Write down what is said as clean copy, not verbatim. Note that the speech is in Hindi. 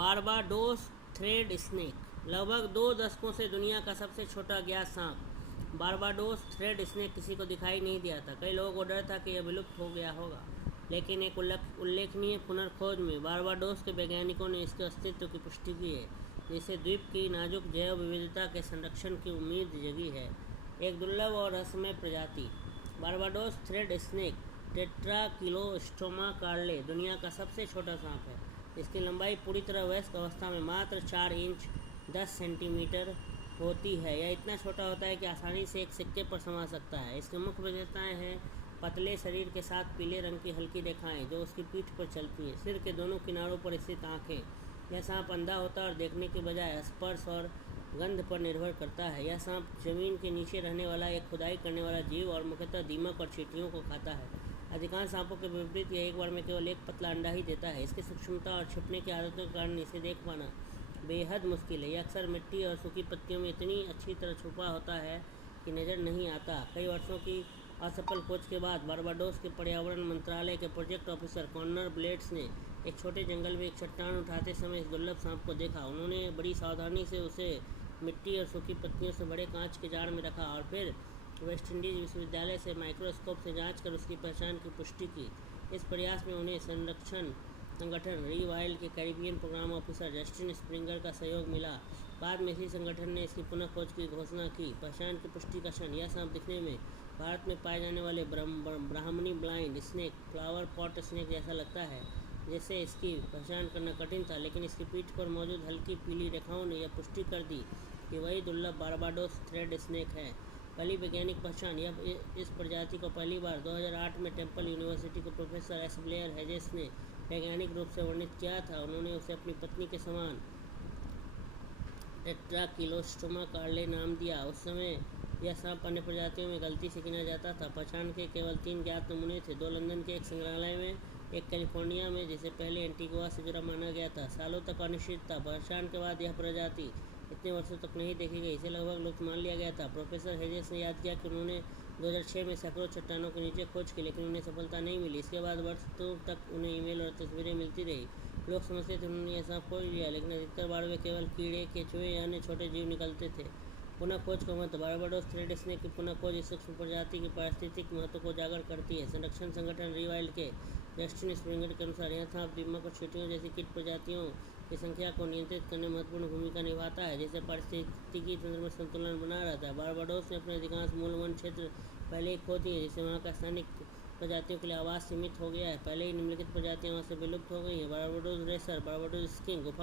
बारबाडोस थ्रेड स्नेक लगभग 2 दशकों से दुनिया का सबसे छोटा ज्ञात सांप बारबाडोस थ्रेड स्नेक किसी को दिखाई नहीं दिया था। कई लोगों को डर था कि यह विलुप्त हो गया होगा, लेकिन एक उल्लेखनीय पुनर्खोज में बारबाडोस के वैज्ञानिकों ने इसके अस्तित्व की पुष्टि की है, जिससे द्वीप की नाजुक जैव विविधता के संरक्षण की उम्मीद जगी है। एक दुर्लभ और रहस्यमय प्रजाति बारबाडोस थ्रेड स्नेक टेट्राकिलोस्टोमा कार्ले दुनिया का सबसे छोटा सांप है। इसकी लंबाई पूरी तरह वयस्क अवस्था में मात्र 4 इंच 10 सेंटीमीटर होती है। यह इतना छोटा होता है कि आसानी से एक सिक्के पर समा सकता है। इसकी मुख्य विशेषताएं हैं पतले शरीर के साथ पीले रंग की हल्की रेखाएं जो उसकी पीठ पर चलती हैं, सिर के दोनों किनारों पर स्थित आँखें। यह सांप अंधा होता है और देखने के बजाय स्पर्श और गंध पर निर्भर करता है। यह सांप जमीन के नीचे रहने वाला एक खुदाई करने वाला जीव और मुख्यतः दीमक और चींटियों को खाता है। अधिकांश सांपों के विपरीत यह एक बार में केवल एक पतला अंडा ही देता है। इसकी सूक्ष्मता और छिपने की आदतों के कारण इसे देख पाना बेहद मुश्किल है। यह अक्सर मिट्टी और सूखी पत्तियों में इतनी अच्छी तरह छुपा होता है कि नज़र नहीं आता। कई वर्षों की असफल खोज के बाद बारबाडोस के पर्यावरण मंत्रालय के प्रोजेक्ट ऑफिसर कॉनर ब्लेड्स ने एक छोटे जंगल में एक चट्टान उठाते समय इस दुर्लभ सांप को देखा। उन्होंने बड़ी सावधानी से उसे मिट्टी और सूखी पत्तियों से बड़े कांच के जार में रखा और फिर वेस्ट इंडीज विश्वविद्यालय से माइक्रोस्कोप से जांच कर उसकी पहचान की पुष्टि की। इस प्रयास में उन्हें संरक्षण संगठन रीवाइल्ड के Caribbean programme officer Justin Springer का सहयोग मिला। बाद में इसी संगठन ने इसकी पुनः खोज की घोषणा की। पहचान की पुष्टि का क्षण यह सांप दिखने में भारत में पाए जाने वाले brahminy blind snake flower pot snake जैसा लगता है, जिससे इसकी पहचान करना कठिन था, लेकिन इसकी पीठ पर मौजूद हल्की पीली रेखाओं ने यह पुष्टि कर दी कि वही दुर्लभ बारबाडोस थ्रेड स्नेक है। पहली वैज्ञानिक पहचान इस प्रजाति को पहली बार 2008 में टेम्पल यूनिवर्सिटी के प्रोफेसर एस ब्लेयर हेजेस ने वैज्ञानिक रूप से वर्णित किया था। उन्होंने उसे अपनी पत्नी के समान टेट्राकिलोस्टोमा कार्ले नाम दिया। उस समय यह सांप अन्य प्रजातियों में गलती से गिना जाता था। पहचान के केवल 3 ज्ञात नमूने थे, 2 लंदन के एक संग्रहालय में, एक कैलिफोर्निया में, जिसे पहले एंटीगुआ से जुड़ा माना गया था। सालों तक अनिश्चितता। पहचान के बाद यह प्रजाति इतने वर्षों तक नहीं देखी गई, इसे लगभग लुप्त मान लिया गया था। प्रोफेसर हेजेस ने याद किया कि उन्होंने 2006 में सैकड़ों चट्टानों के नीचे खोज की, लेकिन उन्हें सफलता नहीं मिली। इसके बाद वर्षों तक उन्हें ईमेल और तस्वीरें मिलती रही। लोग समझते थे उन्होंने यह सांप खोज लिया, लेकिन अधिकतर बार वे केवल कीड़े, केंचुए या अन्य छोटे जीव निकलते थे। पुनः खोज का महत्व। बारबाडोस थ्रेड स्नेक की पुनः खोज इस सूक्ष्म प्रजाति के पारिस्थितिक महत्व को उजागर करती है। संरक्षण संगठन रीवाइल्ड के जस्टिन स्प्रिंगर के अनुसार यह सांप दीमक और चींटियों जैसी कीट प्रजातियों की संख्या को नियंत्रित करने में महत्वपूर्ण भूमिका निभाता है, जिससे पारिस्थितिकी तंत्र में संतुलन बना रहता है। बारबाडोस ने अपने अधिकांश मूल वन क्षेत्र पहले ही खो दिए, जिससे वहाँ का स्थानिक प्रजातियों के लिए आवास सीमित हो गया है। पहले ही निम्नलिखित प्रजातियां वहाँ से विलुप्त हो गई हैं। बारबाडोस रेसर, बारबाडोस स्किंक गुफा